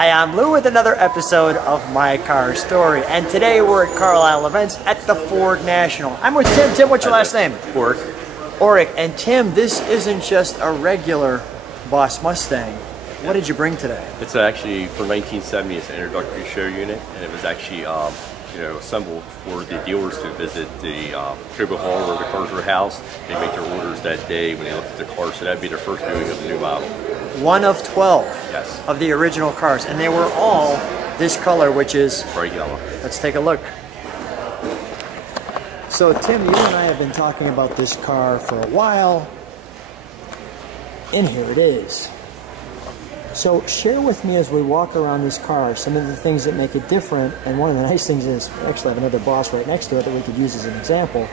Hi, I'm Lou with another episode of My Car Story, and today we're at Carlisle events at the Ford National. I'm with Tim. Tim, what's your last name? Orick. Orick. And Tim, this isn't just a regular Boss Mustang. What did you bring today? It's actually for 1970. It's an introductory show unit, and it was actually assembled for the dealers to visit the Cobo Hall where the cars were housed. They make their orders that day when they look at the car, so that'd be their first viewing of the new model. One of 12 Yes. of the original cars, and they were all this color, which is Bright yellow. Let's take a look. So Tim, you and I have been talking about this car for a while, and here it is. So share with me as we walk around this car some of the things that make it different, and one of the nice things is we actually have another Boss right next to it that we could use as an example.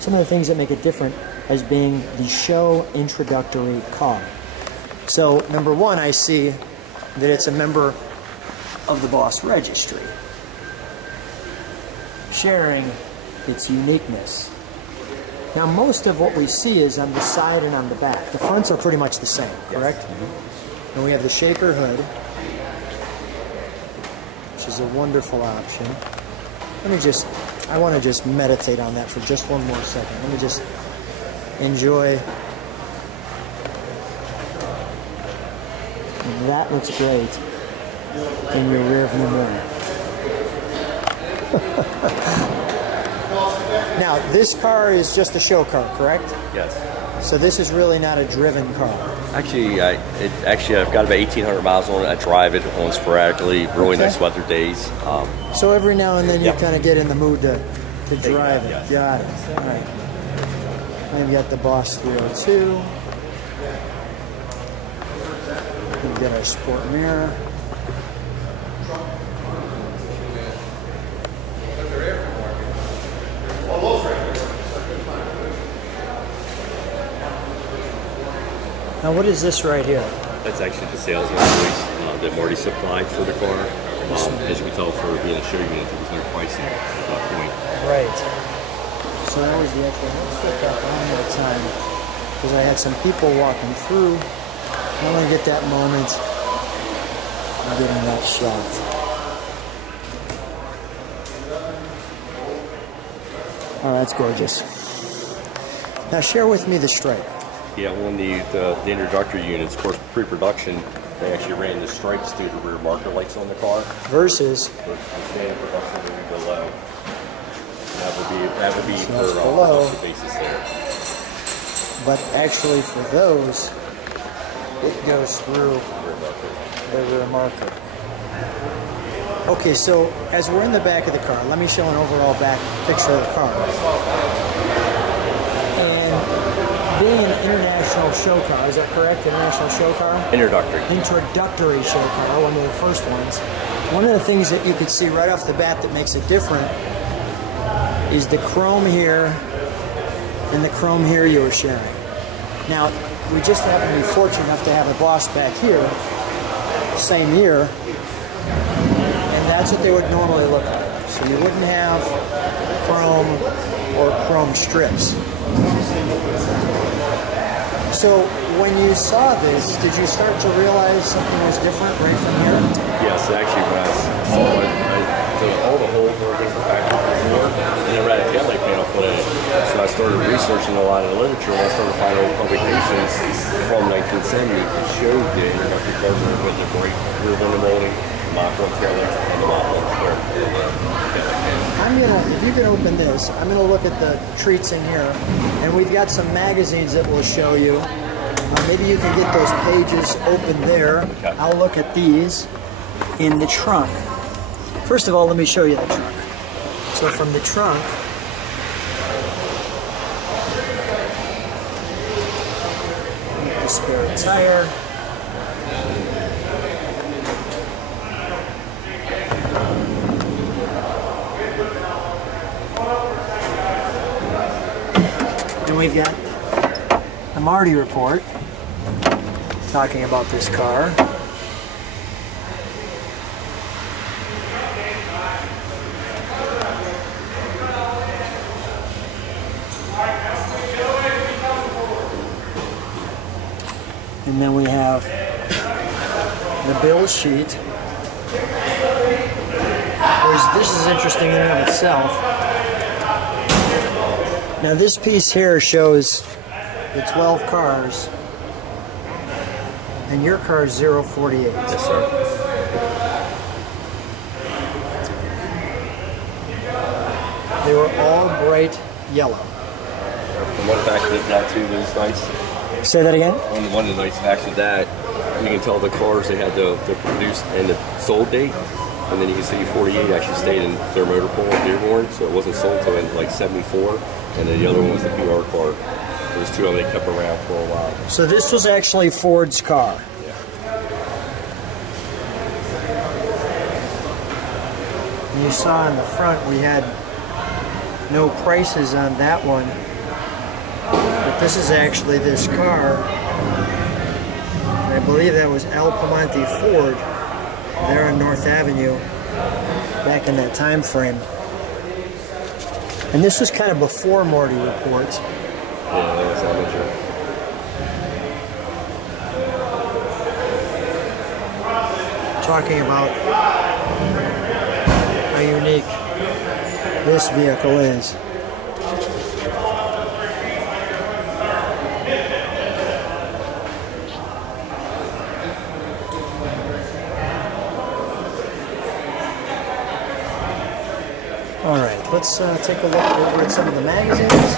Some of the things that make it different as being the show introductory car. So number one, I see that it's a member of the Boss registry, sharing its uniqueness. Now most of what we see is on the side and on the back. The fronts are pretty much the same, correct? Yes. And we have the shaker hood, which is a wonderful option. I want to just meditate on that for just one more second. Let me just enjoy. That looks great in your rear view mirror. Now, this car is just a show car, correct? Yes. So this is really not a driven car. Actually, I've got about 1,800 miles on it. I drive it on sporadically, really nice weather days. So every now and then you kind of get in the mood to drive it. Yes. Got it. All right. I've got the Boss 302. We've got our sport mirror. Now what is this right here? That's actually the sales invoice that Marty supplied for the car. As you can tell, for being a show unit, there was no pricing at that point. Right. So that was the extra. Let's get that one more time, because I had some people walking through. I want to get that moment of getting that shot. Oh, that's gorgeous. Now share with me the stripe. Yeah, on the introductory units, of course, pre-production, they actually ran the stripes through the rear marker lights on the car. Versus the standard production would be below. That would be so for below. the basis there. But actually, for those, it goes through the rear marker. Okay, so as we're in the back of the car, let me show an overall back picture of the car. Being an international show car, is that correct? International show car? Introductory. Introductory show car, one of the first ones. One of the things that you could see right off the bat that makes it different is the chrome here and the chrome here you were sharing. Now, we just happen to be fortunate enough to have a Boss back here, same year, and that's what they would normally look like. So you wouldn't have chrome or chrome strips. So when you saw this, did you start to realize something was different right from here? Yes, actually, when I saw it, all the holes were against the factory floor, and then I had a taillight panel put in it. So I started researching a lot of the literature, and I started finding old publications from 1970 that showed the introductory cars were with the bright rear window molding, the mop-on taillights, and the mop-on square. If you can open this, I'm gonna look at the treats in here, and we've got some magazines that will show you. Maybe you can get those pages open there. Okay. I'll look at these in the trunk. First of all, let me show you the trunk. So from the trunk, the spare tire. And we've got the Marty report talking about this car. And then we have the bill sheet this is interesting in and of itself. Now this piece here shows the 12 cars, and your car is 048. Yes, sir. They were all bright yellow. And one fact of that too that is nice. Say that again? One of the nice facts of that, you can tell the cars they had the produced and the sold date, and then you can see 48 actually stayed in their motor pool in Dearborn, so it wasn't sold till in like 74, and then the other one was the PR car. There's two of them they kept around for a while. So this was actually Ford's car. Yeah. And you saw in the front we had no prices on that one. But this is actually this car. And I believe that was El Piemonte Ford there on North Avenue back in that time frame. And this was kind of before Morty reports. Yeah, that was amateur. Talking about how unique this vehicle is. All right, let's take a look over at some of the magazines.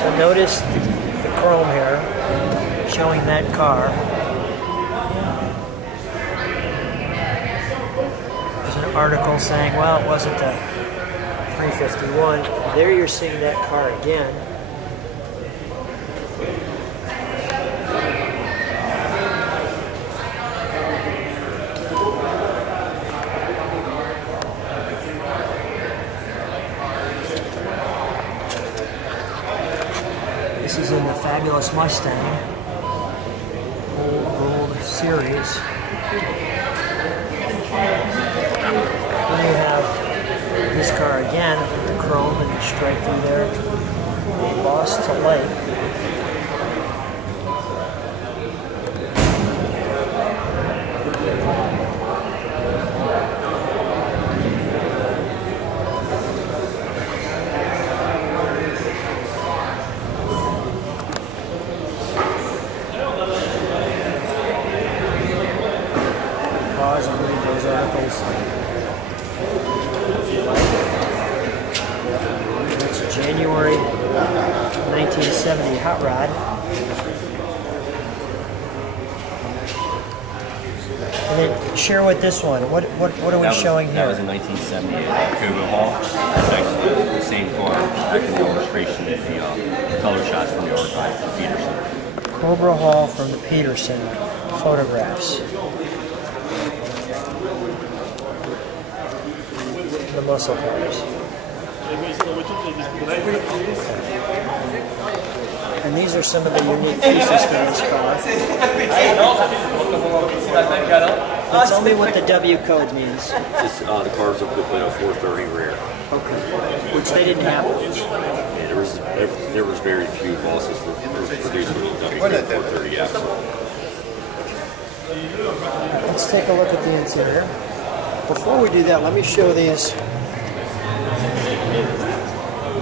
So notice the chrome here showing that car. There's an article saying, well, it wasn't a 351. There you're seeing that car again. This is in the fabulous Mustang Old Gold Series. Then you have this car again with the chrome and the stripe through there. A Boss to Light. Pause and read those articles. That's a January 1970 Hot Rod. And then share with this one. What are we showing here? That was in 1970 at Cobra Hall. That's actually the same car back in the illustration of the color shots from the archive from Peterson. Cobra Hall from the Peterson photographs. The muscle cars. And these are some of the unique pieces to this car. Tell me what the W code means. Just the cars are put a 430 rear. Okay. Which they didn't have those. Yeah, there was very few bosses that were produced with the W430 axle. Let's take a look at the interior. Before we do that, let me show these.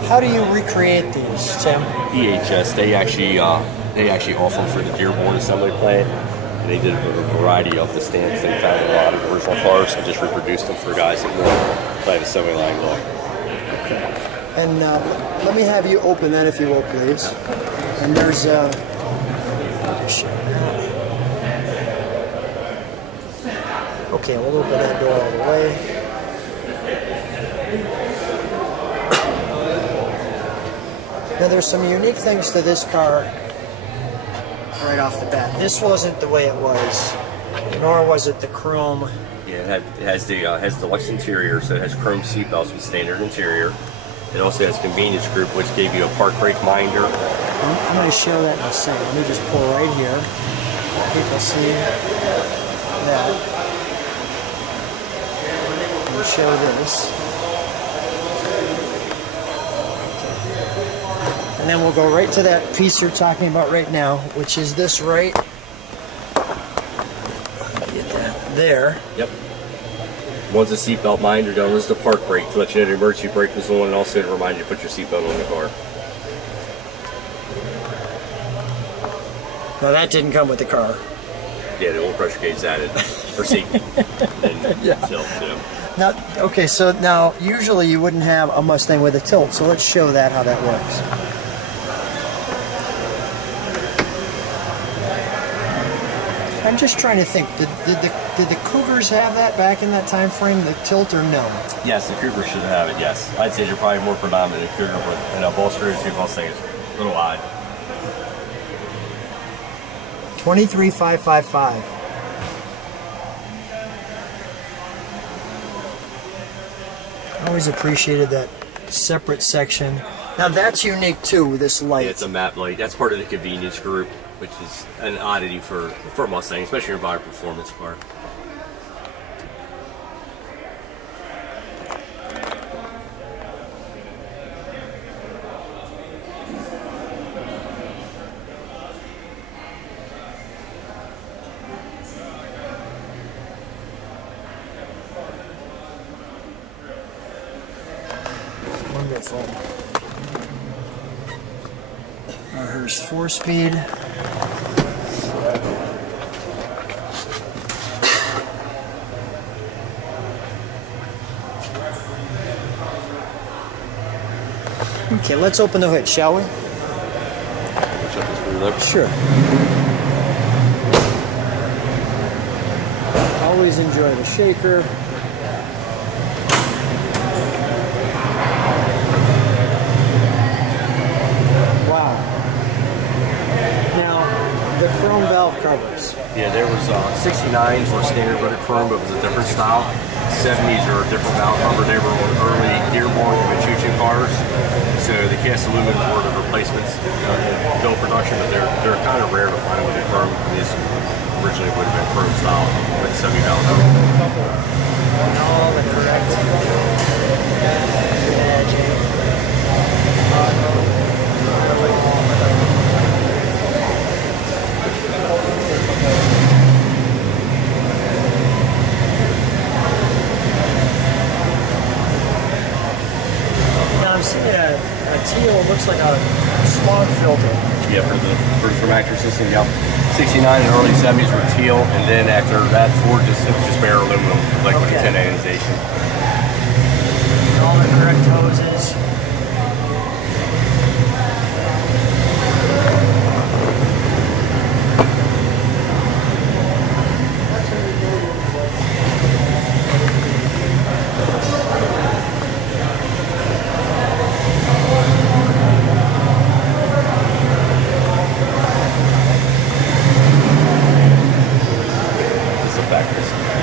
How do you recreate these, Tim? DHS, they actually offer them for the Dearborn assembly plant. And they did a variety of the stamps. They found a lot of original cars and just reproduced them for guys that want to play the assembly line look. Okay. And let me have you open that, if you will, please. And there's okay, we'll open that door all the way. Now there's some unique things to this car right off the bat. This wasn't the way it was, nor was it the chrome. Yeah, it has the deluxe interior, so it has chrome seatbelts with standard interior. It also has convenience group, which gave you a park brake minder. I'm going to show that in a second. Let me just pull right here. People see that. Let me show this. And then we'll go right to that piece you're talking about right now, which is this right there. Yep. One's a seatbelt minder, the other one's the park brake to let you know the emergency brake was on, and also to remind you to put your seatbelt on the car. Now that didn't come with the car. Yeah, the oil pressure gauge added for safety. And yeah. tilt too. Now, okay, so now usually you wouldn't have a Mustang with a tilt, so let's show that how that works. I'm just trying to think. Did the Cougars have that back in that time frame, the tilt, or no? Yes, the Cougar should have it. Yes, I'd say they're probably more predominant in Cougar, but in a Bolster or two Mustang is a little odd. 23555. I always appreciated that separate section. Now that's unique too, this light. Yeah, it's a map light. That's part of the convenience group, which is an oddity for Mustang, especially in a performance car. Wonderful. Here's 4-speed. Okay, let's open the hood, shall we? Shut this door up. Sure. Always enjoy the shaker. Wow. Now, the chrome valve covers. Yeah, there was 69s were standard British chrome, but it was a different style. 70s are a different valve cover. They were on early Dearborn and Machuchin cars. So the cast aluminum were the replacements in build production, but they're kind of rare to find with the chrome. These originally would have been chrome style with 70 valve cover. All the correct magic. I'm seeing a teal, looks like a smog filter. Yeah, for factory system, yeah. 69 and early 70s were teal, and then after that, Ford it was just bare aluminum, like with the 10 anodization. All the correct hoses.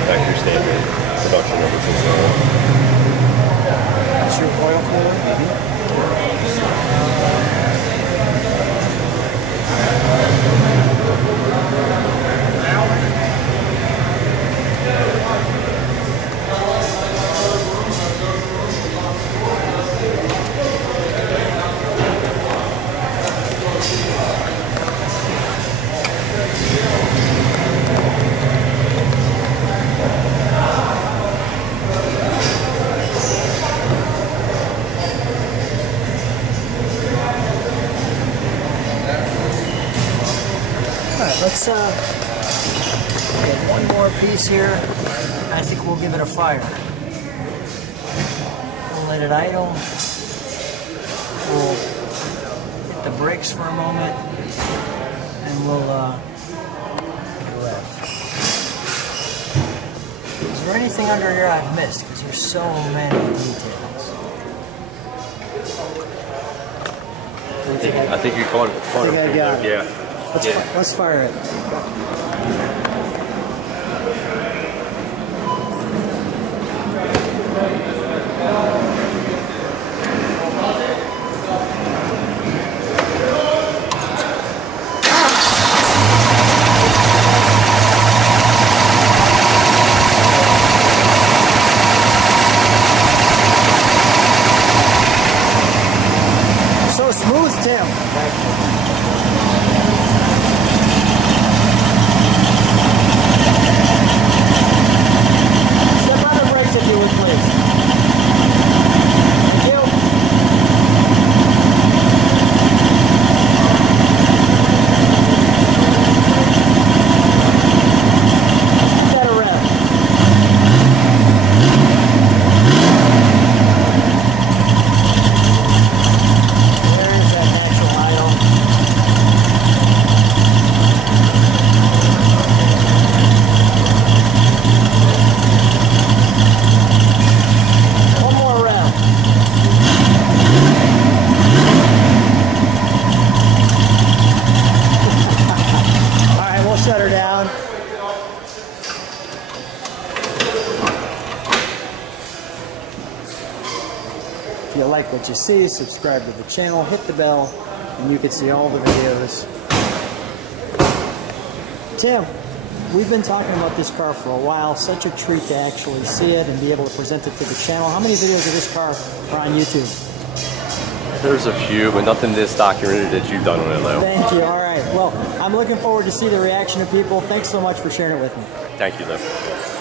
Factory standard production over since That's your oil cooler? Let's get one more piece here. I think we'll give it a fire. We'll let it idle. We'll hit the brakes for a moment, and we'll rev. Is there anything under here I've missed? Because there's so many details. I think you caught it. I think I got it. Yeah. Let's fire it. So smooth, Tim. like what you see, subscribe to the channel, hit the bell, and you can see all the videos. Tim, we've been talking about this car for a while. Such a treat to actually see it and be able to present it to the channel. How many videos of this car are on YouTube? There's a few, but nothing this documented that you've done on it, though. Thank you. All right. Well, I'm looking forward to see the reaction of people. Thanks so much for sharing it with me. Thank you, though.